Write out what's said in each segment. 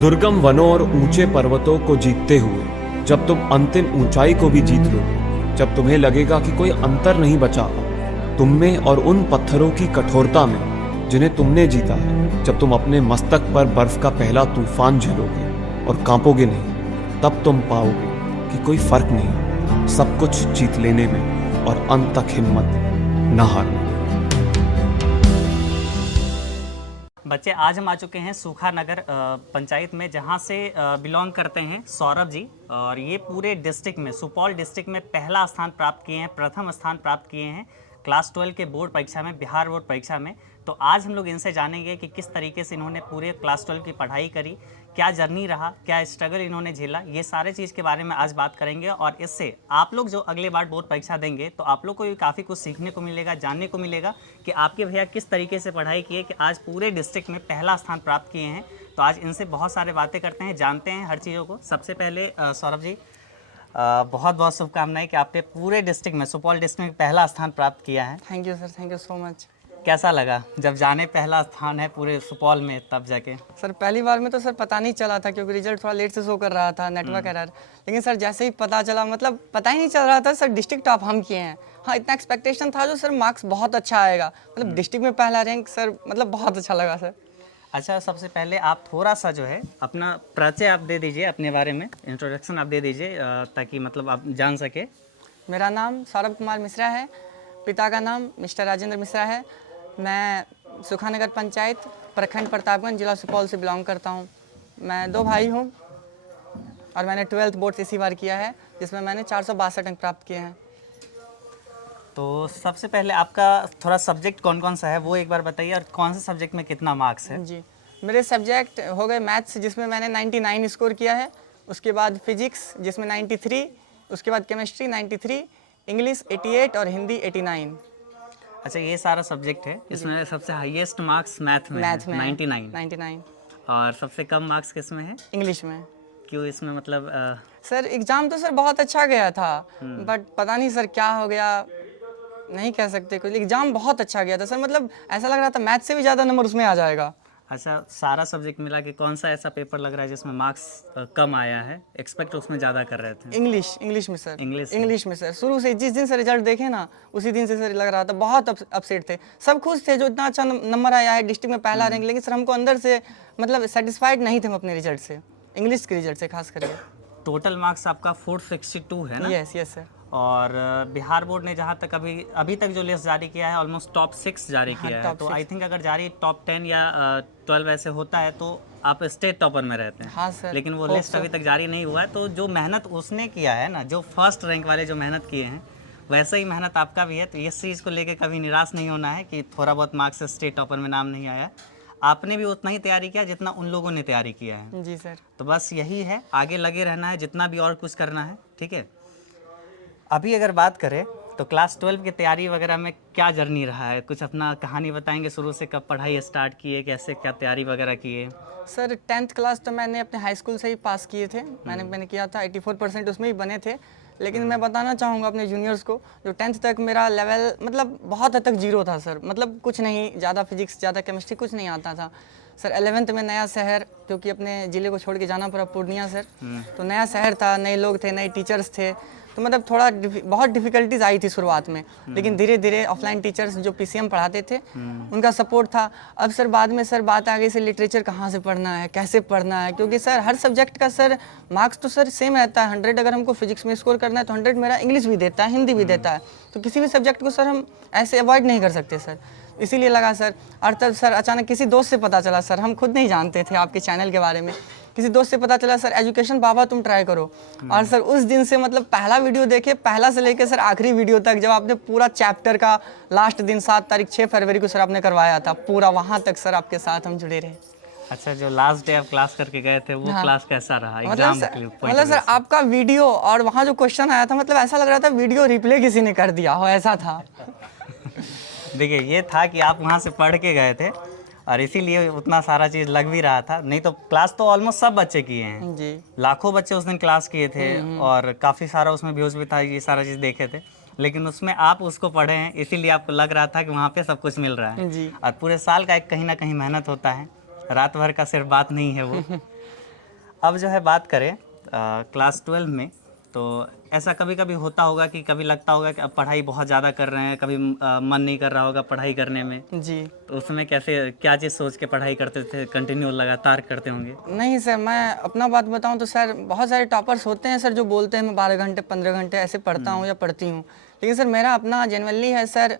दुर्गम वनों और ऊंचे पर्वतों को जीतते हुए जब तुम अंतिम ऊंचाई को भी जीत लो, जब तुम्हें लगेगा कि कोई अंतर नहीं बचा तुम में और उन पत्थरों की कठोरता में जिन्हें तुमने जीता है, जब तुम अपने मस्तक पर बर्फ का पहला तूफान झेलोगे और कांपोगे नहीं, तब तुम पाओगे कि कोई फर्क नहीं, सब कुछ जीत लेने में और अंत तक हिम्मत न हारने। बच्चे, आज हम आ चुके हैं सूखा नगर पंचायत में, जहां से बिलोंग करते हैं सौरभ जी। और ये पूरे डिस्ट्रिक्ट में, सुपौल डिस्ट्रिक्ट में पहला स्थान प्राप्त किए हैं, प्रथम स्थान प्राप्त किए हैं क्लास 12 के बोर्ड परीक्षा में, बिहार बोर्ड परीक्षा में। तो आज हम लोग इनसे जानेंगे कि किस तरीके से इन्होंने पूरे क्लास 12 की पढ़ाई करी, क्या जर्नी रहा, क्या स्ट्रगल इन्होंने झेला, ये सारे चीज़ के बारे में आज बात करेंगे। और इससे आप लोग जो अगले बार बोर्ड परीक्षा देंगे तो आप लोग को भी काफ़ी कुछ सीखने को मिलेगा, जानने को मिलेगा कि आपके भैया किस तरीके से पढ़ाई किए कि आज पूरे डिस्ट्रिक्ट में पहला स्थान प्राप्त किए हैं। तो आज इनसे बहुत सारे बातें करते हैं, जानते हैं हर चीज़ों को। सबसे पहले सौरभ जी, बहुत बहुत शुभकामनाएं कि आपने पूरे डिस्ट्रिक्ट में, सुपौल डिस्ट्रिक्ट में पहला स्थान प्राप्त किया है। Thank you sir, thank you so much. कैसा लगा जब जाने पहला स्थान है पूरे सुपौल में तब जाके? सर पहली बार में तो सर पता नहीं चला था, क्योंकि रिजल्ट थोड़ा लेट से शो कर रहा था, नेटवर्क एरर। लेकिन सर जैसे ही पता चला, मतलब पता ही नहीं चल रहा था सर डिस्ट्रिक्ट टॉप हम किए हैं। हाँ, इतना एक्सपेक्टेशन था जो सर मार्क्स बहुत अच्छा आएगा, मतलब डिस्ट्रिक्ट में पहला रैंक, सर मतलब बहुत अच्छा लगा सर। अच्छा, सबसे पहले आप थोड़ा सा जो है अपना परिचय आप दे दीजिए, अपने बारे में इंट्रोडक्शन आप दे दीजिए, ताकि मतलब आप जान सके। मेरा नाम सौरभ कुमार मिश्रा है, पिता का नाम मिस्टर राजेंद्र मिश्रा है। मैं सुखानगर पंचायत, प्रखंड प्रतापगंज, जिला सुपौल से बिलोंग करता हूँ। मैं 2 भाई हूँ और मैंने 12th बोर्ड इसी बार किया है, जिसमें मैंने 462 अंक प्राप्त किए हैं। तो सबसे पहले आपका थोड़ा सब्जेक्ट कौन कौन सा है वो एक बार बताइए, और कौन से सब्जेक्ट में कितना मार्क्स है? जी, मेरे सब्जेक्ट हो गए मैथ्स, जिसमें मैंने 99 स्कोर किया है। उसके बाद फिजिक्स, जिसमें 93, उसके बाद केमिस्ट्री 93, इंग्लिश 88 और हिंदी 89। अच्छा, ये सारा सब्जेक्ट है, इसमें सबसे हाईएस्ट मार्क्स मैथ में मैथ में 99। और सबसे कम मार्क्स किस में है? इंग्लिश में। क्यों इसमें मतलब सर एग्ज़ाम तो सर बहुत अच्छा गया था, बट पता नहीं सर क्या हो गया, नहीं कह सकते कुछ। एग्ज़ाम बहुत अच्छा गया था सर, मतलब ऐसा लग रहा था मैथ से भी ज़्यादा नंबर उसमें आ जाएगा। अच्छा, सारा सब्जेक्ट मिला के कौन सा ऐसा पेपर लग रहा है जिसमें मार्क्स कम आया है? एक्सपेक्ट उसमें ज़्यादा कर रहे थे? इंग्लिश में सर। इंग्लिश में सर, शुरू से जिस दिन से रिजल्ट देखे ना, उसी दिन से सर लग रहा था बहुत अपसेट थे। सब खुश थे जो इतना अच्छा नंबर आया है, डिस्ट्रिक्ट में पहला रैंक। लेकिन सर हमको अंदर से मतलब सेटिस्फाइड नहीं थे हम अपने रिजल्ट से, इंग्लिश के रिजल्ट से खास करके। टोटल मार्क्स आपका 462 है ना? Yes sir. और बिहार बोर्ड ने जहाँ तक अभी तक जो लिस्ट जारी किया है, ऑलमोस्ट टॉप 6 जारी किया है। तो आई थिंक अगर जारी टॉप 10 या 12 ऐसे होता है तो आप स्टेट टॉपर में रहते हैं। हाँ सर, लेकिन वो लिस्ट अभी तक जारी नहीं हुआ है। तो जो मेहनत उसने किया है ना, जो फर्स्ट रैंक वाले जो मेहनत किए हैं, वैसे ही मेहनत आपका भी है। तो इस चीज़ को लेकर कभी निराश नहीं होना है कि थोड़ा बहुत मार्क्स से स्टेट टॉपर में नाम नहीं आया। आपने भी उतना ही तैयारी किया जितना उन लोगों ने तैयारी किया है। जी सर। तो बस यही है, आगे लगे रहना है, जितना भी और कुछ करना है, ठीक है। अभी अगर बात करें तो क्लास 12 की तैयारी वगैरह में क्या जर्नी रहा है? कुछ अपना कहानी बताएंगे, शुरू से कब पढ़ाई स्टार्ट किए, कैसे क्या तैयारी वगैरह किए? सर 10th क्लास तो मैंने अपने हाई स्कूल से ही पास किए थे। मैंने किया था, 84% उसमें ही बने थे। लेकिन मैं बताना चाहूँगा अपने जूनियर्स को, जो 10th तक मेरा लेवल मतलब बहुत हद तक जीरो था सर, मतलब कुछ नहीं, ज़्यादा फिजिक्स, ज़्यादा केमिस्ट्री कुछ नहीं आता था सर। 11th में नया शहर, क्योंकि अपने ज़िले को छोड़ के जाना पड़ा, पूर्णिया सर। तो नया शहर था, नए लोग थे, नए टीचर्स थे, तो मतलब थोड़ा बहुत डिफ़िकल्टीज आई थी शुरुआत में। लेकिन धीरे धीरे ऑफलाइन टीचर्स जो पीसीएम पढ़ाते थे, उनका सपोर्ट था। अब सर बाद में सर बात आ गई सर लिटरेचर कहाँ से पढ़ना है, कैसे पढ़ना है, क्योंकि सर हर सब्जेक्ट का सर मार्क्स तो सर सेम रहता है। 100 अगर हमको फिजिक्स में स्कोर करना है तो 100 मेरा इंग्लिश भी देता है, हिंदी भी देता है। तो किसी भी सब्जेक्ट को सर हम ऐसे अवॉइड नहीं कर सकते सर, इसीलिए लगा सर। और तब सर अचानक किसी दोस्त से पता चला सर, हम खुद नहीं जानते थे आपके चैनल के बारे में, किसी दोस्त से पता चला सर एजुकेशन बाबा तुम ट्राई करो। और सर उस दिन से मतलब पहला वीडियो देखे, पहला से लेकर सर आखिरी वीडियो तक, जब आपने पूरा चैप्टर का लास्ट दिन 7 तारीख 6 फरवरी को सर आपने करवाया था पूरा, वहाँ तक सर आपके साथ हम जुड़े रहे। अच्छा, जो लास्ट डे आप क्लास करके गए थे वो क्लास कैसा रहा? मतलब सर आपका वीडियो और वहाँ जो क्वेश्चन आया था, मतलब ऐसा लग रहा था वीडियो रिप्ले किसी ने कर दिया हो, ऐसा था। देखिए, ये था कि आप वहाँ से पढ़ के गए थे और इसीलिए उतना सारा चीज़ लग भी रहा था। नहीं तो क्लास तो ऑलमोस्ट सब बच्चे किए हैं जी, लाखों बच्चे उस दिन क्लास किए थे, और काफ़ी सारा उसमें व्यूज़ भी था, ये सारा चीज़ देखे थे। लेकिन उसमें आप उसको पढ़े हैं, इसीलिए आपको लग रहा था कि वहाँ पे सब कुछ मिल रहा है जी। और पूरे साल का एक कहीं ना कहीं मेहनत होता है, रात भर का सिर्फ बात नहीं है वो। अब जो है बात करें क्लास 12 में, तो ऐसा कभी कभी होता होगा कि कभी लगता होगा कि अब पढ़ाई बहुत ज़्यादा कर रहे हैं, कभी मन नहीं कर रहा होगा पढ़ाई करने में, जी। तो उसमें कैसे क्या चीज़ सोच के पढ़ाई करते थे, कंटिन्यू लगातार करते होंगे? नहीं सर, मैं अपना बात बताऊं तो सर बहुत सारे टॉपर्स होते हैं सर जो बोलते हैं मैं 12 घंटे 15 घंटे ऐसे पढ़ता हूं या पढ़ती हूं, लेकिन सर मेरा अपना जेन्युइनली है सर,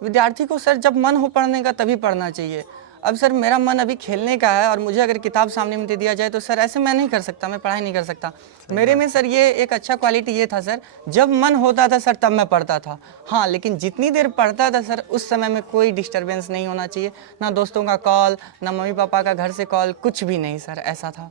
विद्यार्थी को सर जब मन हो पढ़ने का तभी पढ़ना चाहिए। अब सर मेरा मन अभी खेलने का है और मुझे अगर किताब सामने में दे दिया जाए तो सर ऐसे मैं नहीं कर सकता, मैं पढ़ाई नहीं कर सकता। मेरे में सर ये एक अच्छा क्वालिटी ये था सर, जब मन होता था सर तब मैं पढ़ता था। हाँ, लेकिन जितनी देर पढ़ता था सर उस समय में कोई डिस्टर्बेंस नहीं होना चाहिए, ना दोस्तों का कॉल, ना मम्मी पापा का घर से कॉल, कुछ भी नहीं सर, ऐसा था।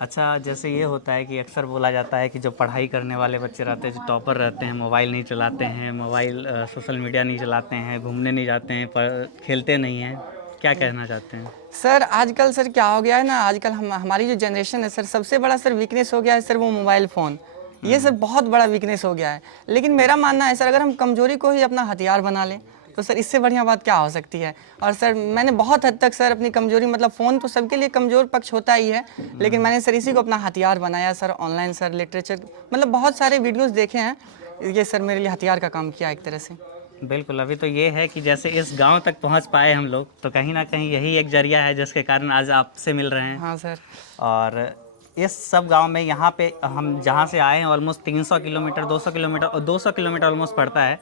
अच्छा, जैसे ये होता है कि अक्सर बोला जाता है कि जो पढ़ाई करने वाले बच्चे रहते हैं, जो टॉपर रहते हैं, मोबाइल नहीं चलाते हैं, मोबाइल सोशल मीडिया नहीं चलाते हैं, घूमने नहीं जाते हैं, खेलते नहीं हैं, क्या कहना चाहते हैं? सर आजकल सर क्या हो गया है ना, आजकल हमारी जो जनरेशन है सर, सबसे बड़ा सर वीकनेस हो गया है सर वो मोबाइल फ़ोन। ये सर बहुत बड़ा वीकनेस हो गया है। लेकिन मेरा मानना है सर, अगर हम कमजोरी को ही अपना हथियार बना लें तो सर इससे बढ़िया बात क्या हो सकती है। और सर मैंने बहुत हद तक सर अपनी कमजोरी, मतलब फ़ोन तो सबके लिए कमज़ोर पक्ष होता ही है, लेकिन मैंने सर इसी को अपना हथियार बनाया सर। ऑनलाइन सर लिटरेचर, मतलब बहुत सारे वीडियोज़ देखे हैं, ये सर मेरे लिए हथियार का काम किया एक तरह से। बिल्कुल, अभी तो ये है कि जैसे इस गांव तक पहुंच पाए हम लोग, तो कहीं ना कहीं यही एक जरिया है जिसके कारण आज आपसे मिल रहे हैं। हाँ सर। और इस सब गांव में यहाँ पे हम जहाँ से आए हैं ऑलमोस्ट 300 किलोमीटर 200 किलोमीटर और 200 किलोमीटर ऑलमोस्ट पड़ता है,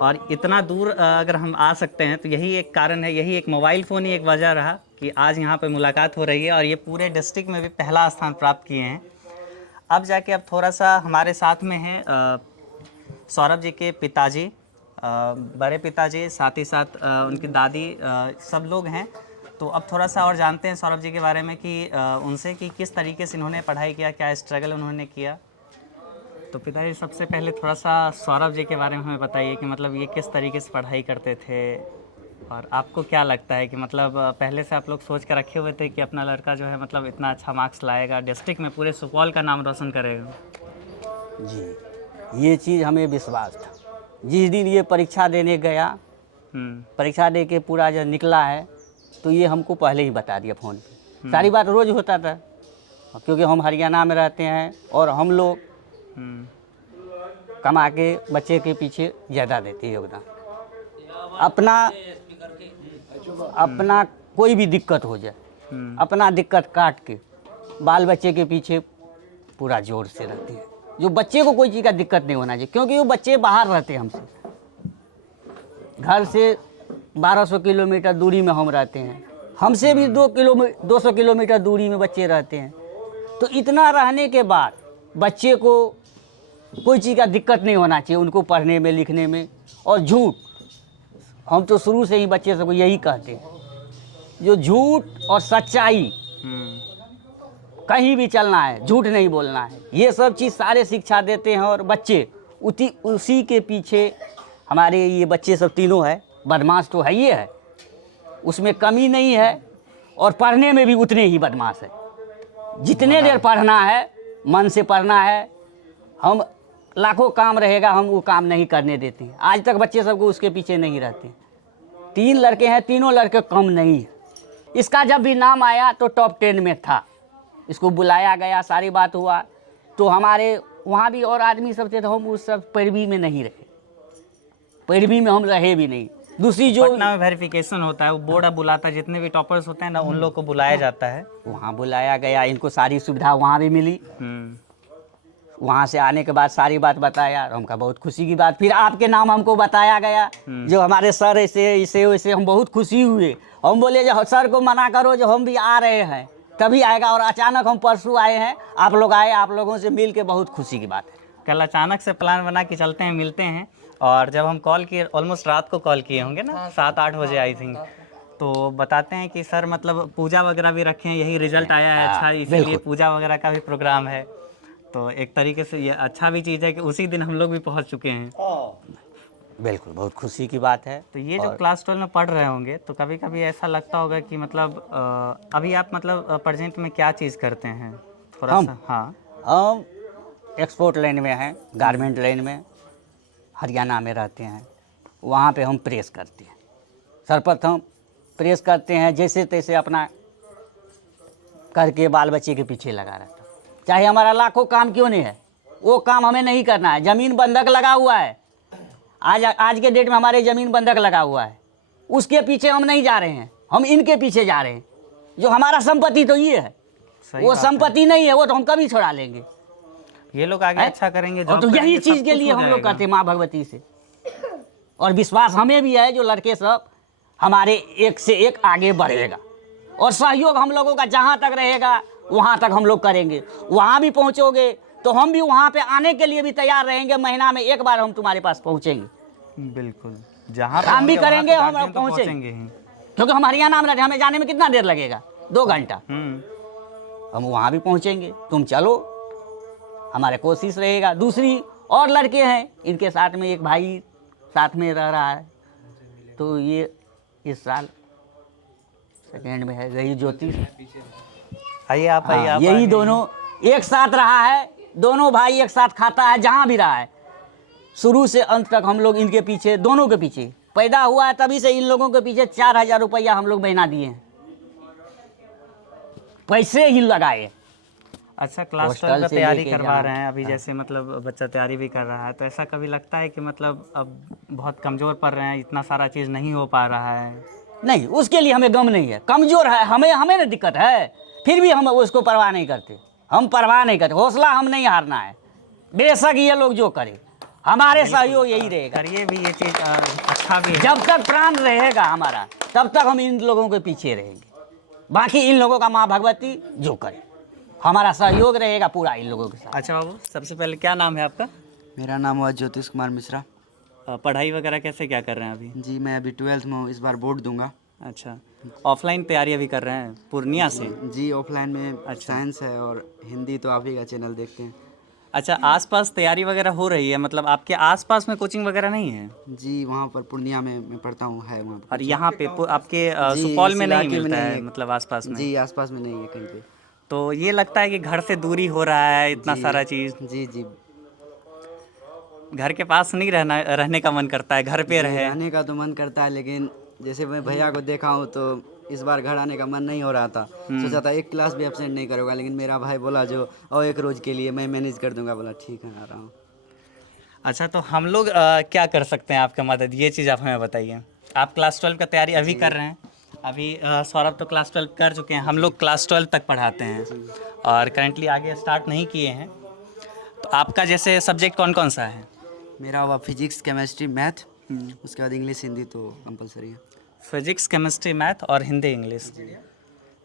और इतना दूर अगर हम आ सकते हैं तो यही एक कारण है, यही एक मोबाइल फ़ोन ही एक वजह रहा कि आज यहाँ पे मुलाकात हो रही है, और ये पूरे डिस्ट्रिक्ट में भी पहला स्थान प्राप्त किए हैं। अब जाके अब थोड़ा सा हमारे साथ में है सौरभ जी के पिताजी, बड़े पिताजी, साथ ही साथ उनकी दादी, सब लोग हैं। तो अब थोड़ा सा और जानते हैं सौरभ जी के बारे में कि उनसे कि किस तरीके से इन्होंने पढ़ाई किया, क्या स्ट्रगल उन्होंने किया। तो पिताजी, सबसे पहले थोड़ा सा सौरभ जी के बारे में हमें बताइए कि मतलब ये किस तरीके से पढ़ाई करते थे, और आपको क्या लगता है कि मतलब पहले से आप लोग सोच कर रखे हुए थे कि अपना लड़का जो है मतलब इतना अच्छा मार्क्स लाएगा, डिस्ट्रिक्ट में पूरे सुपौल का नाम रोशन करेगा? जी, ये चीज़ हमें विश्वास था। जिस दिन ये परीक्षा देने गया, परीक्षा दे के पूरा जब निकला है तो ये हमको पहले ही बता दिया फ़ोन पे। सारी बात रोज़ होता था, क्योंकि हम हरियाणा में रहते हैं और हम लोग कमा के बच्चे के पीछे ज़्यादा देते हैं योगदान। अपना कोई भी दिक्कत हो जाए, अपना दिक्कत काट के बाल बच्चे के पीछे पूरा जोर से रहते हैं, जो बच्चे को कोई चीज़ का दिक्कत नहीं होना चाहिए, क्योंकि वो बच्चे बाहर रहते हैं हमसे, घर से 1200 किलोमीटर दूरी में हम रहते हैं, हमसे भी 200 किलोमीटर दूरी में बच्चे रहते हैं। तो इतना रहने के बाद बच्चे को कोई चीज़ का दिक्कत नहीं होना चाहिए, उनको पढ़ने में लिखने में। और झूठ, हम तो शुरू से ही बच्चे सबको यही कहते हैं, जो झूठ और सच्चाई कहीं भी चलना है, झूठ नहीं बोलना है, ये सब चीज़ सारे शिक्षा देते हैं। और बच्चे उसी के पीछे, हमारे ये बच्चे सब तीनों है, बदमाश तो है, ये है, उसमें कमी नहीं है, और पढ़ने में भी उतने ही बदमाश है। जितने देर पढ़ना है, मन से पढ़ना है, हम लाखों काम रहेगा, हम वो काम नहीं करने देते हैं। आज तक बच्चे सबको उसके पीछे नहीं रहते। 3 लड़के हैं, तीनों लड़के कम नहीं है। इसका जब भी नाम आया तो टॉप 10 में था, इसको बुलाया गया, सारी बात हुआ, तो हमारे वहाँ भी और आदमी सब थे, तो हम उस सब पैरवी में नहीं रहे, पैरवी में हम रहे भी नहीं। दूसरी जो पटना में वेरिफिकेशन होता है, वो बोर्ड अब बुलाता है, जितने भी टॉपर्स होते हैं ना उन लोग को बुलाया जाता है, वहाँ बुलाया गया, इनको सारी सुविधा वहाँ भी मिली। वहाँ से आने के बाद सारी बात बताया, और हमका बहुत खुशी की बात, फिर आपके नाम हमको बताया गया, जो हमारे सर ऐसे वैसे, हम बहुत खुशी हुए। हम बोले जो सर को मना करो, जो हम भी आ रहे हैं तभी आएगा, और अचानक हम परसों आए हैं, आप लोग आए, आप लोगों से मिल के बहुत खुशी की बात है। कल अचानक से प्लान बना के चलते हैं, मिलते हैं, और जब हम कॉल किए, ऑलमोस्ट रात को कॉल किए होंगे ना, 7-8 बजे आई थिंक, तो बताते हैं कि सर मतलब पूजा वगैरह भी रखे हैं, यही रिजल्ट आया है अच्छा, इसीलिए पूजा वगैरह का भी प्रोग्राम है। तो एक तरीके से ये अच्छा भी चीज़ है कि उसी दिन हम लोग भी पहुंच चुके हैं। बिल्कुल, बहुत खुशी की बात है। तो ये जो क्लास 12 में पढ़ रहे होंगे, तो कभी कभी ऐसा लगता होगा कि मतलब अभी आप मतलब प्रेजेंट में क्या चीज़ करते हैं, थोड़ा सा? हाँ, हम एक्सपोर्ट लाइन में हैं, गारमेंट लाइन में, हरियाणा में रहते हैं। वहाँ पे हम प्रेस करते हैं, सर्वप्रथम प्रेस करते हैं, जैसे तैसे अपना करके बाल बच्चे के पीछे लगा रहता हूँ। चाहे हमारा लाखों काम क्यों नहीं है, वो काम हमें नहीं करना है। ज़मीन बंधक लगा हुआ है, आज के डेट में हमारे ज़मीन बंधक लगा हुआ है, उसके पीछे हम नहीं जा रहे हैं, हम इनके पीछे जा रहे हैं। जो हमारा संपत्ति तो ये है, वो संपत्ति नहीं है, वो तो हम कभी छोड़ा लेंगे। ये लोग आगे अच्छा करेंगे, और जॉब तो यही करेंगे, चीज़ सब के कुछ लिए हो हम लोग जाएगा। करते हैं माँ भगवती से। और विश्वास हमें भी है जो लड़के सब हमारे एक से एक आगे बढ़ेगा, और सहयोग हम लोगों का जहाँ तक रहेगा वहाँ तक हम लोग करेंगे। वहाँ भी पहुँचोगे तो हम भी वहाँ पे आने के लिए भी तैयार रहेंगे। महीना में एक बार हम तुम्हारे पास पहुँचेंगे, बिल्कुल, जहाँ काम भी होंगे, वहाँ करेंगे, तो हम गार्जियन तो पहुँचेंगे ही। क्योंकि हमारे यहाँ नाम रहते, हमें जाने में कितना देर लगेगा, 2 घंटा। हम्म, हम वहाँ भी पहुँचेंगे, तुम चलो, हमारे कोशिश रहेगा। दूसरी और लड़के हैं, इनके साथ में एक भाई साथ में रह रहा है, तो ये इस साल सेकेंड में है, रही ज्योति। आइए आप, आइए आप, यही आइए। दोनों एक साथ रहा है, दोनों भाई एक साथ खाता है, जहाँ भी रहा है शुरू से अंत तक हम लोग इनके पीछे, दोनों के पीछे। पैदा हुआ है तभी से इन लोगों के पीछे 4000 रुपया हम लोग महीना दिए हैं, पैसे ही लगाए। अच्छा, क्लास हॉस्टल 12 का से तैयारी लेके करवा जहाँ- रहे हैं अभी, जैसे मतलब बच्चा तैयारी भी कर रहा है, तो ऐसा कभी लगता है कि मतलब अब बहुत कमज़ोर पड़ रहे हैं, इतना सारा चीज़ नहीं हो पा रहा है? नहीं, उसके लिए हमें गम नहीं है। कमज़ोर है, हमें ना दिक्कत है, फिर भी हम उसको परवाह नहीं करते। हम परवाह नहीं करते, हौसला हम नहीं हारना है। बेशक ये लोग जो करे, हमारे सहयोग यही रहेगा। करिए भी ये चीज़ अच्छा भी है। जब तक प्राण रहेगा हमारा, तब तक हम इन लोगों के पीछे रहेंगे। बाकी इन लोगों का माँ भगवती जो करे, हमारा सहयोग रहेगा पूरा इन लोगों के साथ। अच्छा बाबू, सबसे पहले क्या नाम है आपका? मेरा नाम हुआ ज्योतिष कुमार मिश्रा। पढ़ाई वगैरह कैसे क्या कर रहे हैं अभी? जी, मैं अभी 12th में हूँ, इस बार बोर्ड दूंगा। अच्छा, ऑफलाइन तैयारी अभी कर रहे हैं पूर्णिया से? जी, ऑफलाइन में अच्छा। साइंस है और हिंदी तो आप ही का चैनल देखते हैं। अच्छा, आसपास तैयारी वगैरह हो रही है, मतलब आपके आसपास में कोचिंग वगैरह नहीं है? जी, वहाँ पर पूर्णिया में मैं पढ़ता हूँ, है वहाँ पर। और यहाँ पे आपके जी, सुपौल इस में नहीं इलाके में मिलता नहीं है, है। मतलब आसपास में? जी, आसपास में नहीं है कहीं पे। तो ये लगता है कि घर से दूरी हो रहा है इतना जी, सारा चीज़, जी जी, घर के पास नहीं रहने का मन करता है, घर पे रहे। आने का तो मन करता है, लेकिन जैसे मैं भैया को देखा हूँ तो इस बार घर आने का मन नहीं हो रहा था। सोचा था एक क्लास भी एब्सेंट नहीं करूँगा, लेकिन मेरा भाई बोला जो और एक रोज़ के लिए मैं मैनेज कर दूंगा। बोला ठीक है, आ रहा हूँ। अच्छा, तो हम लोग क्या कर सकते हैं आपका मदद, ये चीज़ आप हमें बताइए। आप क्लास 12 का तैयारी अभी कर रहे हैं, अभी सौरभ तो क्लास 12 कर चुके हैं, हम लोग क्लास 12 तक पढ़ाते हैं और करंटली आगे स्टार्ट नहीं किए हैं। तो आपका जैसे सब्जेक्ट कौन कौन सा है? मेरा हुआ फिजिक्स, केमिस्ट्री, मैथ, उसके बाद इंग्लिश, हिंदी तो कंपलसरी है। फिजिक्स, केमिस्ट्री, मैथ और हिंदी इंग्लिश।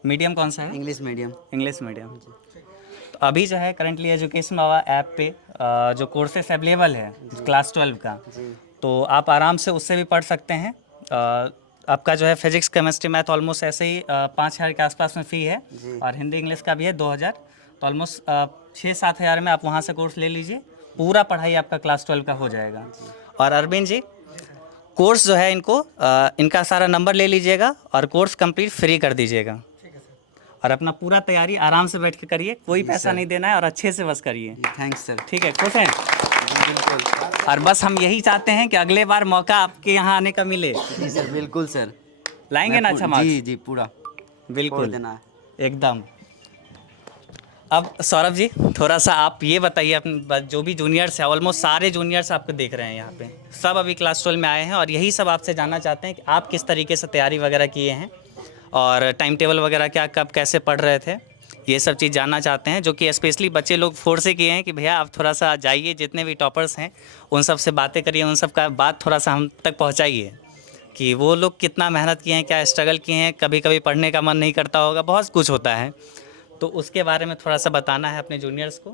मीडियम कौन सा है? English medium. English medium. तो अभी जो है करंटली एजुकेशन बाबा ऐप पे जो कोर्सेस अवेलेबल है क्लास 12 का, तो आप आराम से उससे भी पढ़ सकते हैं। आपका जो है फिजिक्स, केमिस्ट्री, मैथ ऑलमोस्ट ऐसे ही 5000 के आसपास में फ़ी है, और हिंदी इंग्लिश का भी है 2000, तो ऑलमोस्ट 6-7 हज़ार में आप वहाँ से कोर्स ले लीजिए, पूरा पढ़ाई आपका क्लास 12 का हो जाएगा। और अरविंद जी, कोर्स जो है इनका सारा नंबर ले लीजिएगा और कोर्स कंप्लीट फ्री कर दीजिएगा, और अपना पूरा तैयारी आराम से बैठ के करिए, कोई पैसा नहीं देना है, और अच्छे से बस करिए। Thanks sir. ठीक है, खुश हैं? बिल्कुल। और बस हम यही चाहते हैं कि अगले बार मौका आपके यहाँ आने का मिले। जी सर, बिल्कुल सर। लाएंगे ना अच्छा मार्क्स? जी जी, पूरा बिल्कुल छोड़ देना है। एकदम। अब सौरभ जी, थोड़ा सा आप ये बताइए, अपने जो भी जूनियर्स हैं, ऑलमोस्ट सारे जूनियर्स आपको देख रहे हैं यहाँ पे, सब अभी क्लास 12 में आए हैं, और यही सब आपसे जानना चाहते हैं कि आप किस तरीके से तैयारी वगैरह किए हैं, और टाइम टेबल वगैरह क्या, कब कैसे पढ़ रहे थे, ये सब चीज़ जानना चाहते हैं, जो कि स्पेशली बच्चे लोग फोर्स से किए हैं कि भैया आप थोड़ा सा जाइए, जितने भी टॉपर्स हैं उन सब से बातें करिए, उन सब का बात थोड़ा सा हम तक पहुँचाइए कि वो लोग कितना मेहनत किए हैं, क्या स्ट्रगल किए हैं, कभी कभी पढ़ने का मन नहीं करता होगा, बहुत कुछ होता है, तो उसके बारे में थोड़ा सा बताना है अपने जूनियर्स को।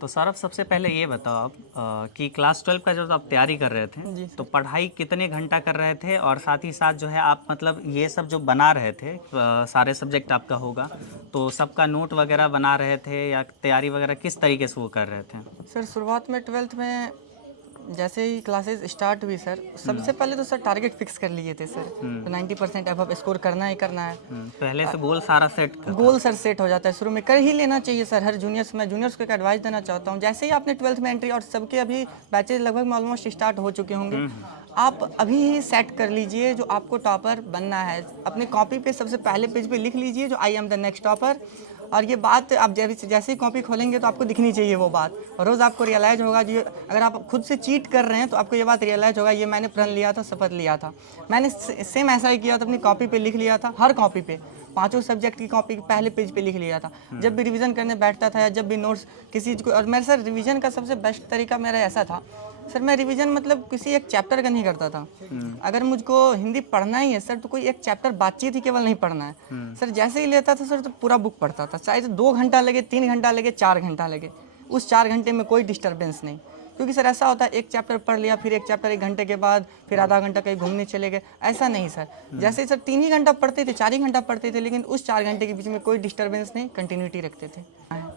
तो सौरभ, सबसे पहले ये बताओ आप कि क्लास 12 का जब आप तैयारी कर रहे थे तो पढ़ाई कितने घंटा कर रहे थे, और साथ ही साथ जो है आप मतलब ये सब जो बना रहे थे, सारे सब्जेक्ट आपका होगा तो सबका नोट वगैरह बना रहे थे, या तैयारी वगैरह किस तरीके से वो कर रहे थे? सर शुरुआत में 12th में जैसे ही क्लासेस स्टार्ट हुई सर, सबसे पहले तो सर टारगेट फिक्स कर लिए थे सर, तो 90% अबव स्कोर करना ही करना है। पहले से गोल सारा सेट कर। गोल सर सेट हो जाता है, शुरू में कर ही लेना चाहिए सर। हर जूनियर्स, मैं जूनियर्स को एक एडवाइस देना चाहता हूँ, जैसे ही आपने 12th में एंट्री, और सबके अभी बैचेज लगभग में ऑलमोस्ट स्टार्ट हो चुके होंगे, आप अभी ही सेट कर लीजिए जो आपको टॉपर बनना है। अपने कॉपी पे सबसे पहले पेज पे लिख लीजिए जो I am the next topper. और ये बात आप जैसे ही कॉपी खोलेंगे तो आपको दिखनी चाहिए वो बात, और रोज़ आपको रियलाइज़ होगा जो अगर आप खुद से चीट कर रहे हैं तो आपको ये बात रियलाइज़ होगा, ये मैंने प्रण लिया था, शपथ लिया था। मैंने सेम ऐसा ही किया था, अपनी कॉपी पे लिख लिया था, हर कॉपी पे 5 सब्जेक्ट की कॉपी पहले पेज पे लिख लिया था। जब भी रिवीजन करने बैठता था या जब भी नोट्स किसी चीज़ को, और मेरे सर रिवीजन का सबसे बेस्ट तरीका मेरा ऐसा था सर, मैं रिवीजन मतलब किसी एक चैप्टर का नहीं करता था। अगर मुझको हिंदी पढ़ना ही है सर तो कोई एक चैप्टर बातचीत ही केवल नहीं पढ़ना है सर, जैसे ही लेता था सर तो पूरा बुक पढ़ता था, चाहे 2 घंटा लगे, 3 घंटा लगे, 4 घंटा लगे, उस 4 घंटे में कोई डिस्टर्बेंस नहीं। क्योंकि सर ऐसा होता है एक चैप्टर पढ़ लिया, फिर एक चैप्टर 1 घंटे के बाद, फिर आधा घंटा कहीं घूमने चले गए, ऐसा नहीं सर। जैसे सर 3 ही घंटा पढ़ते थे, 4 ही घंटा पढ़ते थे, लेकिन उस 4 घंटे के बीच में कोई डिस्टर्बेंस नहीं, कंटिन्यूटी रखते थे।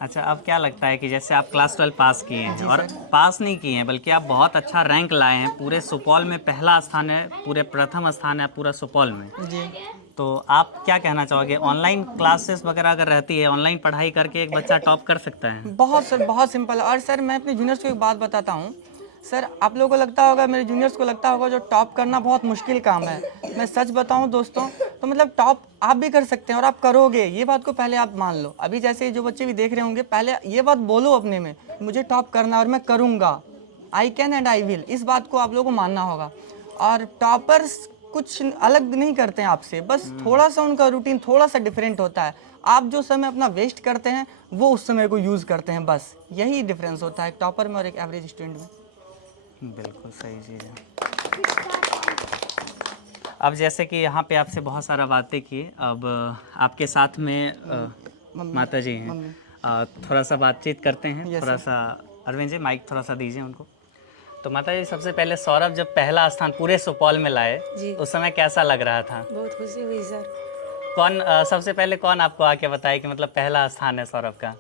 अच्छा, अब क्या लगता है कि जैसे आप क्लास 12 पास किए हैं और पास नहीं किए हैं बल्कि आप बहुत अच्छा रैंक लाए हैं, पूरे सुपौल में पहला स्थान है, पूरे प्रथम स्थान है पूरा सुपौल में, जी, तो आप क्या कहना चाहोगे? ऑनलाइन क्लासेस वगैरह अगर रहती है, ऑनलाइन पढ़ाई करके एक बच्चा टॉप कर सकता है? बहुत सर, बहुत सिंपल है। और सर मैं अपने जूनियर्स को एक बात बताता हूँ सर, आप लोगों को लगता होगा, मेरे जूनियर्स को लगता होगा जो टॉप करना बहुत मुश्किल काम है। मैं सच बताऊं दोस्तों तो मतलब टॉप आप भी कर सकते हैं और आप करोगे, ये बात को पहले आप मान लो। अभी जैसे जो बच्चे भी देख रहे होंगे, पहले ये बात बोलो अपने में, मुझे टॉप करना है और मैं करूँगा, I can and I will, इस बात को आप लोगों को मानना होगा। और टॉपर्स कुछ अलग नहीं करते हैं आपसे, बस थोड़ा सा उनका रूटीन थोड़ा सा डिफरेंट होता है। आप जो समय अपना वेस्ट करते हैं वो उस समय को यूज़ करते हैं, बस यही डिफरेंस होता है एक टॉपर में और एक एवरेज स्टूडेंट में। बिल्कुल सही चीज़ है। अब जैसे कि यहाँ पे आपसे बहुत सारा बातें की, अब आपके साथ में माता जी हैं, थोड़ा सा बातचीत करते हैं। थोड़ा सा अरविंद जी माइक थोड़ा सा दीजिए उनको। तो माता जी, सबसे पहले सौरभ जब पहला स्थान पूरे सुपौल में लाए उस समय कैसा लग रहा था? बहुत खुशी हुई सर। कौन सबसे पहले कौन आपको आके बताया कि मतलब पहला स्थान है सौरभ का?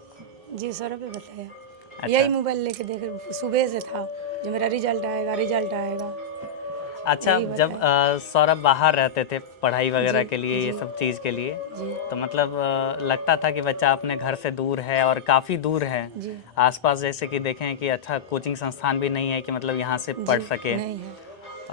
जी सौरभ ने बताया। अच्छा। यही मोबाइल लेके देख सुबह से था जो मेरा रिजल्ट आएगा, रिजल्ट आएगा। अच्छा, जब सौरभ बाहर रहते थे पढ़ाई वगैरह के लिए, ये सब चीज़ के लिए, तो मतलब लगता था कि बच्चा अपने घर से दूर है और काफ़ी दूर है आसपास, जैसे कि देखें कि अच्छा कोचिंग संस्थान भी नहीं है कि मतलब यहाँ से पढ़ सके, नहीं है।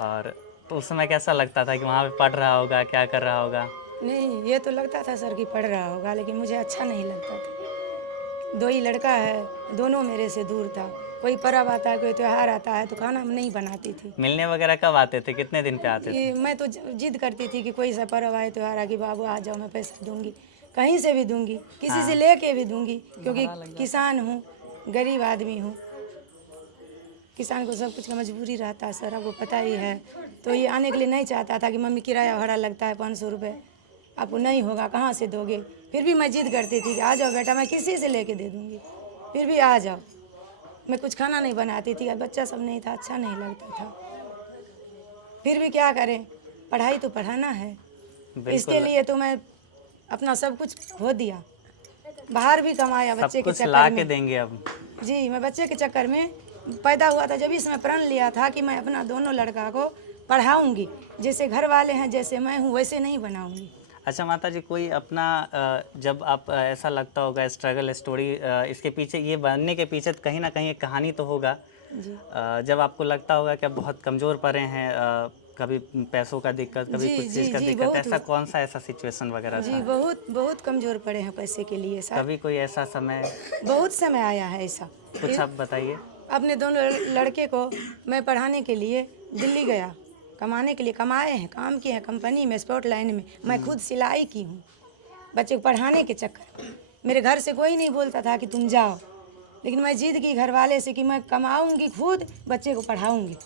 और तो उस समय कैसा लगता था कि वहाँ पे पढ़ रहा होगा, क्या कर रहा होगा? नहीं, ये तो लगता था सर कि पढ़ रहा होगा, लेकिन मुझे अच्छा नहीं लगता था। 2 ही लड़का है, दोनों मेरे से दूर था। कोई पर्व आता है, कोई त्योहार आता है तो खाना नहीं बनाती थी। मिलने वगैरह कब आते थे, कितने दिन पे आते थे? मैं तो जिद करती थी कि कोई सा पर्व आए, त्योहार आए कि बाबू आ जाओ, मैं पैसा दूंगी, कहीं से भी दूंगी, किसी से लेके भी दूंगी, क्योंकि किसान हूँ, गरीब आदमी हूँ, किसान को सब कुछ का मजबूरी रहता है सर, आपको पता ही है। तो ये आने के लिए नहीं चाहता था कि मम्मी किराया भाड़ा लगता है 500 रुपये, आपको नहीं होगा, कहाँ से दोगे? फिर भी मैं जिद करती थी कि आ जाओ बेटा, मैं किसी से लेके दे दूँगी, फिर भी आ जाओ। मैं कुछ खाना नहीं बनाती थी, बच्चा सब नहीं था, अच्छा नहीं लगता था। फिर भी क्या करें, पढ़ाई तो पढ़ाना है, इसके लिए तो मैं अपना सब कुछ खो दिया, बाहर भी कमाया बच्चे के चक्कर ला में। के देंगे अब जी, मैं बच्चे के चक्कर में पैदा हुआ था, जब इसमें प्रण लिया था कि मैं अपना दोनों लड़का को पढ़ाऊंगी, जैसे घर वाले हैं, जैसे मैं हूँ वैसे नहीं बनाऊंगी। अच्छा माता जी, कोई अपना जब आप ऐसा लगता होगा स्ट्रगल स्टोरी, इसके पीछे ये बनने के पीछे कहीं ना कहीं एक कहानी तो होगा, जब आपको लगता होगा कि आप बहुत कमज़ोर पड़े हैं, कभी पैसों का दिक्कत, कभी कुछ चीज़ का दिक्कत, ऐसा कौन सा ऐसा सिचुएशन वगैरह जी, था? बहुत कमज़ोर पड़े हैं पैसे के लिए सर। कभी कोई ऐसा समय? बहुत समय आया है ऐसा। कुछ आप बताइए। अपने दोनों लड़के को मैं पढ़ाने के लिए दिल्ली गया, कमाने के लिए, कमाए हैं, काम किए हैं कंपनी में, स्पोर्ट लाइन में, मैं खुद सिलाई की हूँ बच्चे को पढ़ाने के चक्कर। मेरे घर से कोई नहीं बोलता था कि तुम जाओ, लेकिन मैं जिद की घर वाले से कि मैं कमाऊँगी, खुद बच्चे को पढ़ाऊँगी,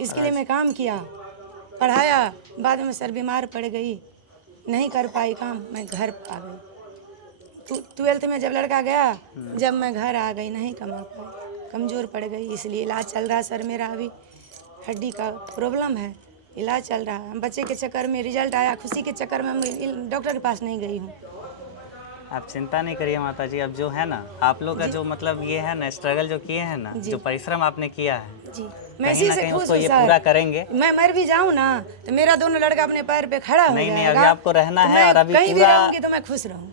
इसके लिए मैं काम किया, पढ़ाया। बाद में सर बीमार पड़ गई, नहीं कर पाई काम, मैं घर आ गई। 12th में जब लड़का गया, जब मैं घर आ गई, नहीं कमा पाई, कमज़ोर पड़ गई, इसलिए इलाज चल रहा सर मेरा, अभी हड्डी का प्रॉब्लम है, इलाज चल रहा है। बच्चे के चक्कर में रिजल्ट आया, खुशी के चक्कर में मैं डॉक्टर के पास नहीं गई हूँ। आप चिंता नहीं करिए माता जी, अब जो है ना आप लोग का जो मतलब ये है ना स्ट्रगल जो किए हैं ना, जो परिश्रम आपने किया है जी, मैं कहीं इसी ना से कहीं खुश उसको हूँ ये सर। पूरा करेंगे। मैं मर भी जाऊँ ना तो मेरा दोनों लड़का अपने पैर पे खड़ा हो नहीं नहीं, जाएगा। अभी आपको रहना तो है, और मैं अभी कहीं भी पूरा रहूँगी तो मैं खुश रहूँ।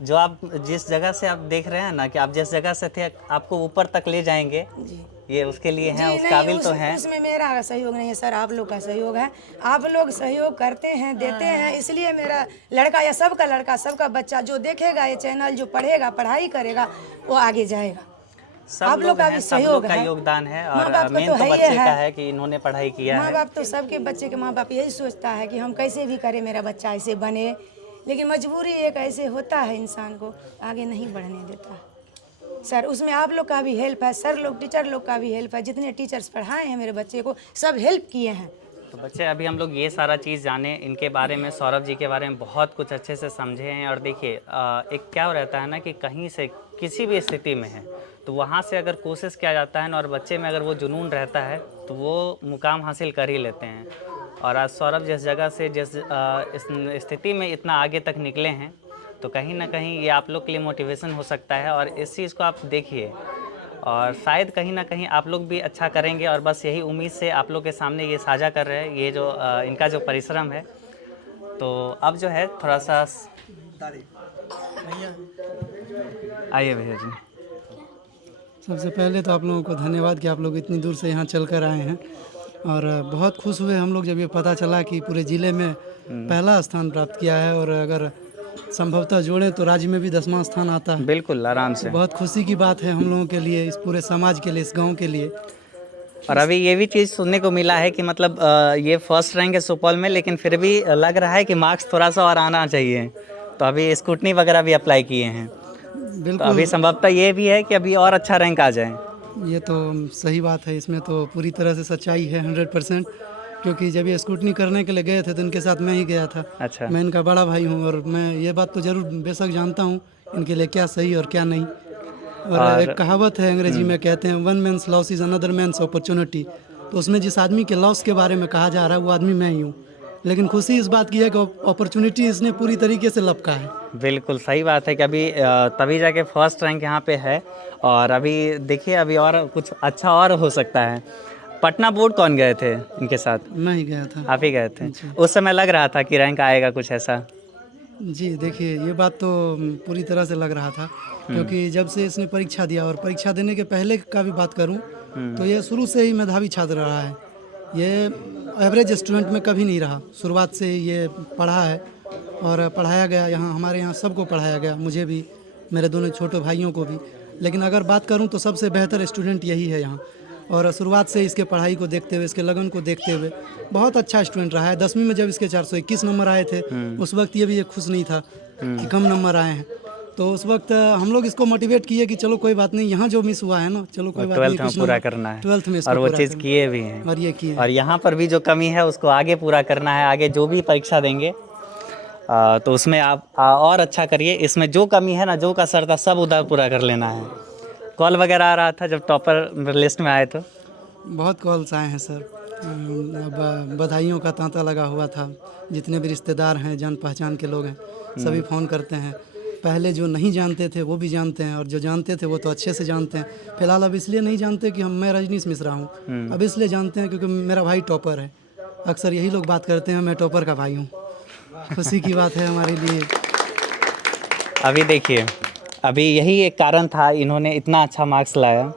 जो आप जिस जगह से आप देख रहे हैं ना कि आप जिस जगह से थे आपको ऊपर तक ले जाएंगे, ये उसके लिए हैं, जी, उस नहीं, काबिल तो हैं। उसमें मेरा सहयोग नहीं है सर, आप लोग का सहयोग है। आप लोग सहयोग करते हैं, देते हैं, इसलिए मेरा लड़का या सबका बच्चा जो देखेगा ये चैनल, जो पढ़ेगा, पढ़ाई करेगा, वो आगे जाएगा। सब आप लोग लोग का हैं, भी सब लोग सहयोग का है। योगदान है माँ और बाप का मेन तो तो है ही बच्चे का है। है कि इन्होंने पढ़ाई किया माँ है। बाप तो सबके बच्चे के माँ बाप यही सोचता है कि हम कैसे भी करें, मेरा बच्चा ऐसे बने, लेकिन मजबूरी एक ऐसे होता है इंसान को आगे नहीं बढ़ने देता सर। उसमें आप लोग का भी हेल्प है, सर लोग, टीचर लोग का भी हेल्प है। जितने टीचर्स पढ़ाए हैं मेरे बच्चे को, सब हेल्प किए हैं। तो बच्चे अभी हम लोग ये सारा चीज़ जाने, इनके बारे में, सौरभ जी के बारे में बहुत कुछ अच्छे से समझे हैं। और देखिए एक क्या रहता है ना कि कहीं से किसी भी स्थिति में है तो वहाँ से अगर कोशिश किया जाता है ना और बच्चे में अगर वो जुनून रहता है तो वो मुकाम हासिल कर ही लेते हैं। और आज सौरभ जिस जगह से जिस इस स्थिति में इतना आगे तक निकले हैं तो कहीं ना कहीं ये आप लोग के लिए मोटिवेशन हो सकता है। और इस चीज़ को आप देखिए और शायद कहीं ना कहीं आप लोग भी अच्छा करेंगे। और बस यही उम्मीद से आप लोग के सामने ये साझा कर रहे हैं, ये जो इनका जो परिश्रम है। तो अब जो है थोड़ा सा आइए भैया जी। सबसे पहले तो आप लोगों को धन्यवाद कि आप लोग इतनी दूर से यहाँ चल कर आए हैं। और बहुत खुश हुए हम लोग जब ये पता चला कि पूरे ज़िले में पहला स्थान प्राप्त किया है। और अगर संभवतः जोड़ें तो राज्य में भी 10वां स्थान आता है। बिल्कुल आराम से। बहुत खुशी की बात है हम लोगों के लिए, इस पूरे समाज के लिए, इस गांव के लिए। और अभी ये भी चीज़ सुनने को मिला है कि मतलब ये फर्स्ट रैंक है सुपौल में, लेकिन फिर भी लग रहा है कि मार्क्स थोड़ा सा और आना चाहिए। तो अभी स्कूटनी वगैरह भी अप्लाई किए हैं तो बिल्कुल, अभी संभवतः ये भी है कि अभी और अच्छा रैंक आ जाए। ये तो सही बात है, इसमें तो पूरी तरह से सच्चाई है 100%। क्योंकि जब ये स्कूटनी करने के लिए गए थे तो इनके साथ मैं ही गया था। अच्छा। मैं इनका बड़ा भाई हूँ और मैं ये बात तो ज़रूर बेशक जानता हूँ इनके लिए क्या सही और क्या नहीं। और एक कहावत है अंग्रेजी में, कहते हैं one men's loss is another man's opportunity. तो उसमें जिस आदमी के लॉस के बारे में कहा जा रहा है वो आदमी मैं ही हूँ। लेकिन खुशी इस बात की है कि अपॉर्चुनिटी इसने पूरी तरीके से लपका है। बिल्कुल सही बात है कि अभी तभी जाके फर्स्ट रैंक यहाँ पे है। और अभी देखिए अभी और कुछ अच्छा और हो सकता है। पटना बोर्ड कौन गए थे इनके साथ? मैं ही गया था। आप ही गए थे। उस समय लग रहा था कि रैंक आएगा कुछ ऐसा? जी देखिए, ये बात तो पूरी तरह से लग रहा था। क्योंकि जब से इसने परीक्षा दिया, और परीक्षा देने के पहले का भी बात करूं तो ये शुरू से ही मेधावी छात्र रहा है। ये एवरेज स्टूडेंट में कभी नहीं रहा, शुरुआत से ये पढ़ा है और पढ़ाया गया। यहाँ हमारे यहाँ सबको पढ़ाया गया, मुझे भी, मेरे दोनों छोटे भाइयों को भी। लेकिन अगर बात करूँ तो सबसे बेहतर स्टूडेंट यही है यहाँ। और शुरुआत से इसके पढ़ाई को देखते हुए, इसके लगन को देखते हुए बहुत अच्छा स्टूडेंट रहा है। 10वीं में जब इसके 421 नंबर आए थे उस वक्त ये भी ये खुश नहीं था कि कम नंबर आए हैं। तो उस वक्त हम लोग इसको मोटिवेट किए कि चलो कोई बात नहीं, यहाँ जो मिस हुआ है ना, चलो कोई बात नहीं, 12th में पूरा करना है। 12th में इसको और वो पूरा चीज़ करना है। किए भी हैं। और ये किए। और यहाँ पर भी जो कमी है उसको आगे पूरा करना है। आगे जो भी परीक्षा देंगे तो उसमें आप और अच्छा करिए। इसमें जो कमी है ना, जो का सर था, सब उधर पूरा कर लेना है। कॉल वगैरह आ रहा था जब टॉपर लिस्ट में आए तो? बहुत कॉल्स आए हैं सर। अब बधाइयों का तांता लगा हुआ था। जितने भी रिश्तेदार हैं, जान पहचान के लोग हैं, सभी फ़ोन करते हैं। पहले जो नहीं जानते थे वो भी जानते हैं, और जो जानते थे वो तो अच्छे से जानते हैं। फिलहाल अब इसलिए नहीं जानते कि मैं रजनीश मिश्रा हूँ, अब इसलिए जानते हैं क्योंकि मेरा भाई टॉपर है। अक्सर यही लोग बात करते हैं, मैं टॉपर का भाई हूँ। खुशी की बात है हमारे लिए। अभी देखिए, अभी यही एक कारण था इन्होंने इतना अच्छा मार्क्स लाया।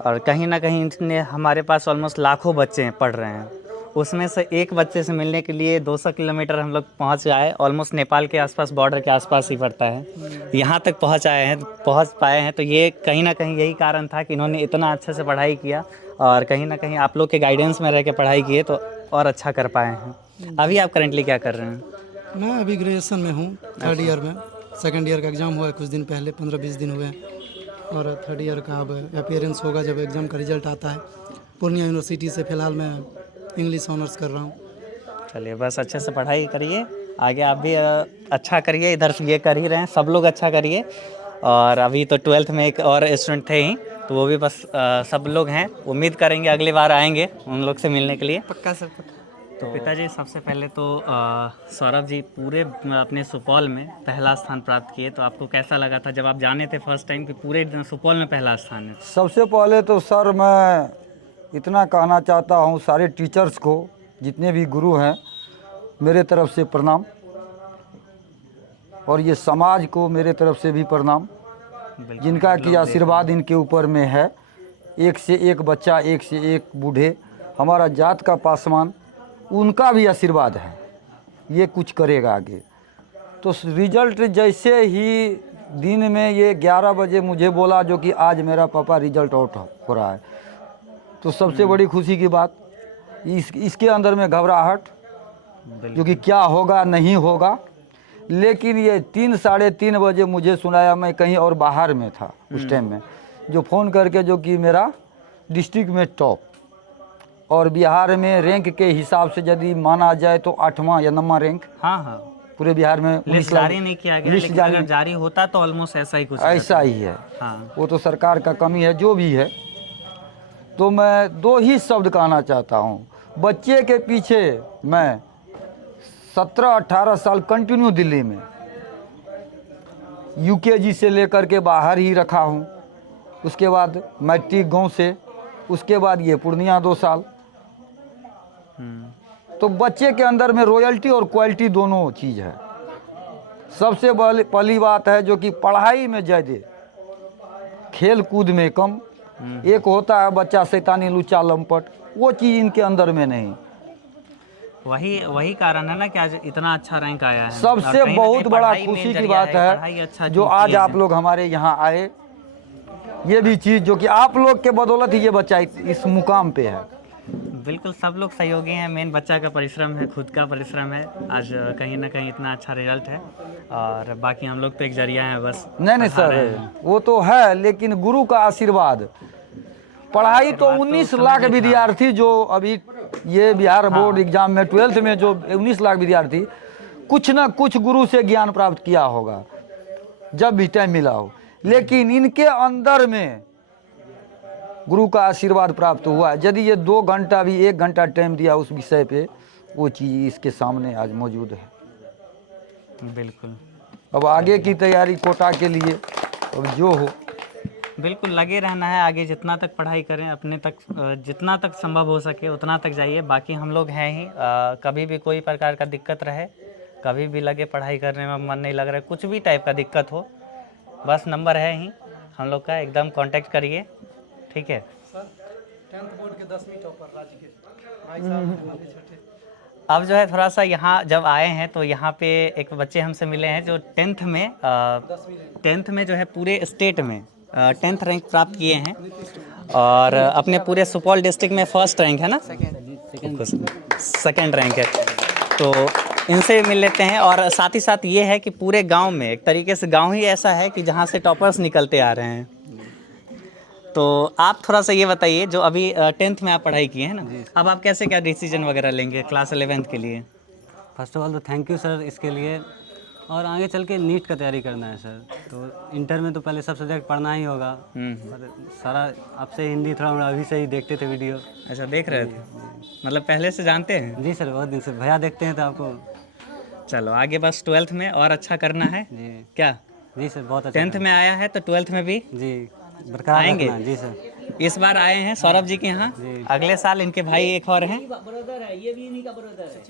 और कहीं ना कहीं इतने हमारे पास ऑलमोस्ट लाखों बच्चे हैं पढ़ रहे हैं, उसमें से एक बच्चे से मिलने के लिए 200 किलोमीटर हम लोग पहुँच आए। ऑलमोस्ट नेपाल के आसपास, बॉर्डर के आसपास ही पड़ता है, यहाँ तक पहुँच पाए हैं। तो ये कहीं ना कहीं यही कारण था कि इन्होंने इतना अच्छे से पढ़ाई किया। और कहीं ना कहीं आप लोग के गाइडेंस में रह के पढ़ाई किए तो और अच्छा कर पाए हैं। अभी आप करेंटली क्या कर रहे हैं? मैं अभी ग्रेजुएशन में हूँ, 3rd ईयर में। 2nd ईयर का एग्ज़ाम हुआ है कुछ दिन पहले, 15-20 दिन हुए हैं। और 3rd ईयर का अब अपीयरेंस होगा जब एग्ज़ाम का रिजल्ट आता है। पूर्णिया यूनिवर्सिटी से फ़िलहाल मैं इंग्लिश ऑनर्स कर रहा हूँ। चलिए, बस अच्छे से पढ़ाई करिए, आगे आप भी अच्छा करिए। इधर से ये कर ही रहे हैं, सब लोग अच्छा करिए। और अभी तो 12th में एक और स्टूडेंट थे ही, तो वो भी बस सब लोग हैं। उम्मीद करेंगे अगली बार आएंगे उन लोग से मिलने के लिए। पक्का सर, पक्का। तो पिताजी, सबसे पहले तो सौरभ जी पूरे अपने सुपौल में पहला स्थान प्राप्त किए, तो आपको कैसा लगा था जब आप जाने थे फर्स्ट टाइम कि पूरे सुपौल में पहला स्थान है? सबसे पहले तो सर मैं इतना कहना चाहता हूँ सारे टीचर्स को, जितने भी गुरु हैं, मेरे तरफ से प्रणाम। और ये समाज को मेरे तरफ से भी प्रणाम, जिनका कि आशीर्वाद इनके ऊपर में है। एक से एक बच्चा, एक से एक बूढ़े, हमारा जात का पासवान, उनका भी आशीर्वाद है, ये कुछ करेगा आगे। तो रिजल्ट जैसे ही दिन में ये 11 बजे मुझे बोला जो कि आज मेरा पापा रिजल्ट आउट हो रहा है, तो सबसे बड़ी खुशी की बात, इसके अंदर में घबराहट जो कि क्या होगा नहीं होगा, लेकिन ये 3 साढ़े 3 बजे मुझे सुनाया, मैं कहीं और बाहर में था उस टाइम में, जो फ़ोन करके जो कि मेरा डिस्ट्रिक्ट में टॉप और बिहार में रैंक के हिसाब से यदि माना जाए तो 8वां या 9वां रैंक हाँ पूरे बिहार में। लिस्ट जारी नहीं किया गया, लेकिन अगर जारी होता तो ऑलमोस्ट ऐसा ही कुछ ऐसा ही है। हाँ। वो तो सरकार का कमी है, जो भी है। तो मैं 2 ही शब्द कहना चाहता हूँ, बच्चे के पीछे मैं 17-18 साल कंटिन्यू दिल्ली में यूकेजी से लेकर के बाहर ही रखा हूँ, उसके बाद मैट्रिक गांव से, उसके बाद ये पूर्णिया 2 साल। तो बच्चे के अंदर में रॉयल्टी और क्वालिटी दोनों चीज़ है। सबसे पहली बात है जो कि पढ़ाई में ज़्यादा, खेल कूद में कम। एक होता है बच्चा शैतानी लुच्चा लंपट, वो चीज़ इनके अंदर में नहीं। वही कारण है ना कि आज इतना अच्छा रैंक आया है। सबसे बहुत बड़ा खुशी की बात है जो आज आप लोग हमारे यहाँ आए, ये भी चीज़ जो कि आप लोग के बदौलत ही ये बच्चा इस मुकाम पे है। बिल्कुल, सब लोग सहयोगी हैं, मेन बच्चा का परिश्रम है, खुद का परिश्रम है, आज कहीं ना कहीं इतना अच्छा रिजल्ट है, और बाकी हम लोग तो एक जरिया हैं बस। नहीं सर, वो तो है, लेकिन गुरु का आशीर्वाद। पढ़ाई तो 19 लाख विद्यार्थी जो अभी ये बिहार बोर्ड एग्जाम में 12th में जो 19 लाख विद्यार्थी कुछ ना कुछ गुरु से ज्ञान प्राप्त किया होगा जब भी टाइम मिला हो, लेकिन इनके अंदर में गुरु का आशीर्वाद प्राप्त हुआ। यदि ये 2 घंटा भी 1 घंटा टाइम दिया उस विषय पे, वो चीज़ इसके सामने आज मौजूद है। बिल्कुल, अब आगे की तैयारी कोटा के लिए अब जो हो, बिल्कुल लगे रहना है। आगे जितना तक पढ़ाई करें, अपने तक जितना तक संभव हो सके उतना तक जाइए। बाकी हम लोग हैं ही, कभी भी कोई प्रकार का दिक्कत रहे, कभी भी लगे पढ़ाई करने में मन नहीं लग रहा है, कुछ भी टाइप का दिक्कत हो, बस नंबर है ही हम लोग का, एकदम कांटेक्ट करिए, ठीक है। अब जो है थोड़ा सा यहाँ जब आए हैं तो यहाँ पे एक बच्चे हमसे मिले हैं जो 10th में जो है पूरे स्टेट में 10th रैंक प्राप्त किए हैं, और अपने पूरे सुपौल डिस्ट्रिक्ट में फर्स्ट रैंक है ना, सेकंड रैंक है। तो इनसे मिल लेते हैं, और साथ ही साथ ये है कि पूरे गांव में एक तरीके से गांव ही ऐसा है कि जहां से टॉपर्स निकलते आ रहे हैं। तो आप थोड़ा सा ये बताइए, जो अभी 10th में आप पढ़ाई किए हैं ना, अब आप कैसे क्या डिसीजन वगैरह लेंगे क्लास 11th के लिए? फर्स्ट ऑफ ऑल तो थैंक यू सर इसके लिए, और आगे चल के नीट का तैयारी करना है सर। तो इंटर में तो पहले सब सब्जेक्ट पढ़ना ही होगा, और सारा आपसे हिंदी थोड़ा मोड़ा अभी से ही देखते थे वीडियो। अच्छा, देख रहे थे, मतलब पहले से जानते हैं? जी सर, बहुत दिन से भैया देखते हैं तो आपको। चलो आगे बस 12th में और अच्छा करना है जी क्या? जी सर, बहुत अच्छा। 10th में आया है तो 12th में भी जी बरकरार आएंगे? रखना। जी सर, इस बार आए हैं सौरभ जी के यहाँ, अगले साल इनके भाई एक और हैं।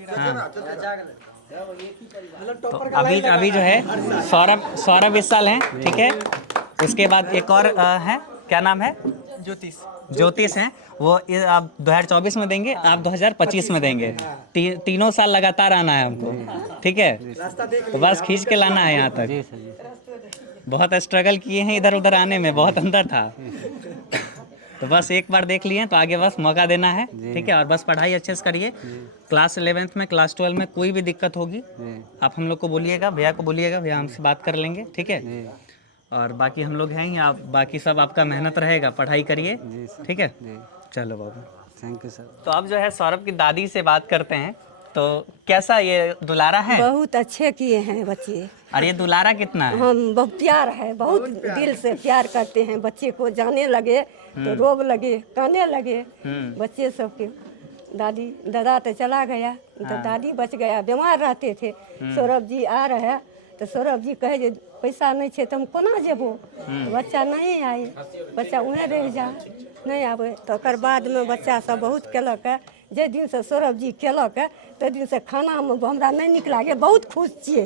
हाँ। तो अभी जो है सौरभ इस साल हैं, ठीक है। उसके बाद एक और है, क्या नाम है? ज्योतिष हैं, वो आप 2024 में देंगे, आप 2025 में देंगे। तीनों साल लगातार आना है हमको, ठीक है। तो बस खींच के लाना है यहाँ तक। बहुत स्ट्रगल किए हैं इधर उधर आने में, बहुत अंदर था, तो बस एक बार देख लिए तो आगे बस मौका देना है, ठीक है। और बस पढ़ाई अच्छे से करिए। क्लास 11th में, क्लास 12 में कोई भी दिक्कत होगी आप हम लोग को बोलिएगा, भैया को बोलिएगा, भैया हमसे बात कर लेंगे, ठीक है। और बाकी हम लोग हैं ही, आप बाकी सब आपका मेहनत रहेगा, पढ़ाई करिए, ठीक है। चलो बाबू, थैंक यू सर। तो अब जो है सौरभ की दादी से बात करते हैं। तो कैसा ये दुलारा है? बहुत अच्छे किए हैं बच्चे। और ये दुलारा कितना है? हम बहुत प्यार है, बहुत दिल से प्यार करते हैं बच्चे को। जाने लगे तो रोब लगे, काने लगे बच्चे सबके। दादा तो चला गया, तो दादी बच गया, बीमार रहते थे। सौरभ जी आ रहे तो सौरभ जी कहे जे पैसा नहीं छे तो हम कोना जेबो, बच्चा नहीं आए, बच्चा उन्हें रह जा, नहीं आवे। तो ओकर बाद में बच्चा सब बहुत केलक है। जे दिन से सौरभ जी केलक है ते दिन से खाना में हमरा नहीं निक लागे, बहुत खुश छिए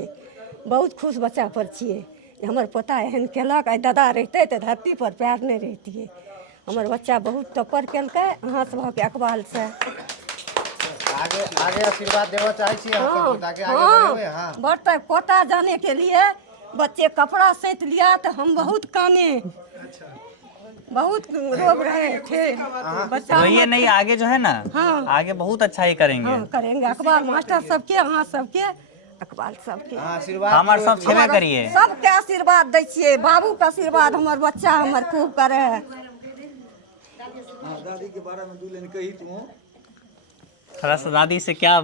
बहुत खुश बच्चा पर छिए हमर पोता एहन केलक आइ दादा रहते तऽ धरती पर पैर नहीं रहतिए हमर बच्चा बहुत टप्पर केलकै अहाँ सभके अखबार से आगे आगे आशीर्वाद देना चाहे छी हम ताकि आगे बढ़े। हाँ बढ़ते पोता जाने के लिए बच्चे कपड़ा सैंत लिया तो हम बहुत काने बहुत रोग रहे थे बच्चा तो ये नहीं आगे जो है ना हाँ। आगे बहुत अच्छा ही करेंगे। हाँ, करेंगे अखबार मास्टर सबके अहाँ सबके अखबार सबके आशीर्वाद हमार सब छेबे करिए। सबके आशीर्वाद दै छियै बाबू के आशीर्वाद हमर बच्चा हमर खूब करे। दादी के बारे में 2 लाइन कही तू। थोड़ा सा दादी से क्या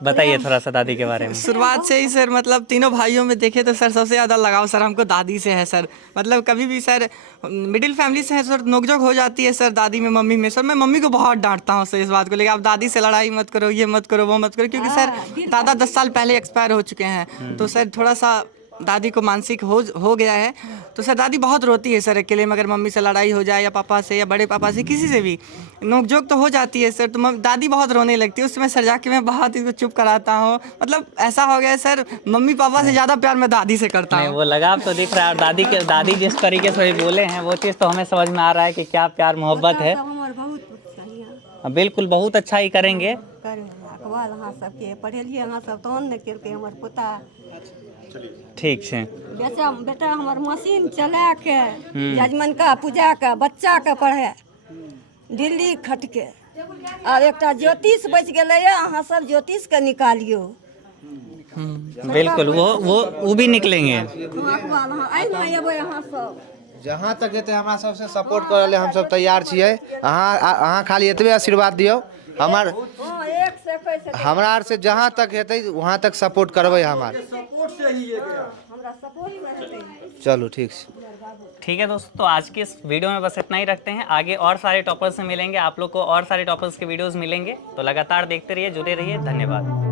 बताइए, थोड़ा सा दादी के बारे में। शुरुआत से ही सर मतलब तीनों भाइयों में देखे तो सर सबसे ज़्यादा लगाव सर हमको दादी से है सर। मतलब कभी भी सर मिडिल फैमिली से है सर नोकझोंक हो जाती है सर दादी में मम्मी में। सर मैं मम्मी को बहुत डांटता हूँ सर इस बात को लेकर, आप दादी से लड़ाई मत करो, ये मत करो, वो मत करो, क्योंकि सर दादा 10 साल पहले एक्सपायर हो चुके हैं। तो सर थोड़ा सा दादी को मानसिक हो गया है। तो सर दादी बहुत रोती है सर अकेले में, अगर मम्मी से लड़ाई हो जाए या पापा से या बड़े पापा से किसी से भी नोकझोंक तो हो जाती है सर। तो दादी बहुत रोने लगती है, उस समय सर जाके मैं बहुत इसको चुप कराता हूँ। मतलब ऐसा हो गया है सर मम्मी पापा से ज़्यादा प्यार मैं दादी से करता नहीं, हूँ। वो लगाव तो दिख रहा है। और दादी जिस तरीके से भी बोले हैं वो चीज़ तो हमें समझ में आ रहा है कि क्या प्यार मोहब्बत है। हमर बहुत बढ़िया बिल्कुल बहुत अच्छा ही करेंगे। अखबार अहाँ सबके पढ़ेलिए अहाँ सब तहन ने केलकै हमर पोता। ठीक है। बेटा हमर मशीन चला के यजमान का पूजा का बच्चा के पढ़े दिल्ली खट के। अब एकटा ज्योतिष बच गेलै अहाँ सब ज्योतिष के निकालियो। बिल्कुल वो भी निकलेंगे। अखबार अहाँ आइना एबै अहाँ सब जहाँ तक हेतै हमरा सबसे सपोर्ट करे ले हम सब तैयार छियै। अहाँ खाली एतबे आशीर्वाद दियौ हमार हाँ एक से कैसे हमरा आर से जहाँ तक हेतै वहाँ तक सपोर्ट करबै हमार। हमरा सपोर्ट में रहतै। चलो ठीक है। ठीक है दोस्तों, तो आज के इस वीडियो में बस इतना ही रखते हैं। आगे और सारे टॉपर्स से मिलेंगे, आप लोग को और सारे टॉपर्स के वीडियोस मिलेंगे। तो लगातार देखते रहिए, जुड़े रहिए। धन्यवाद।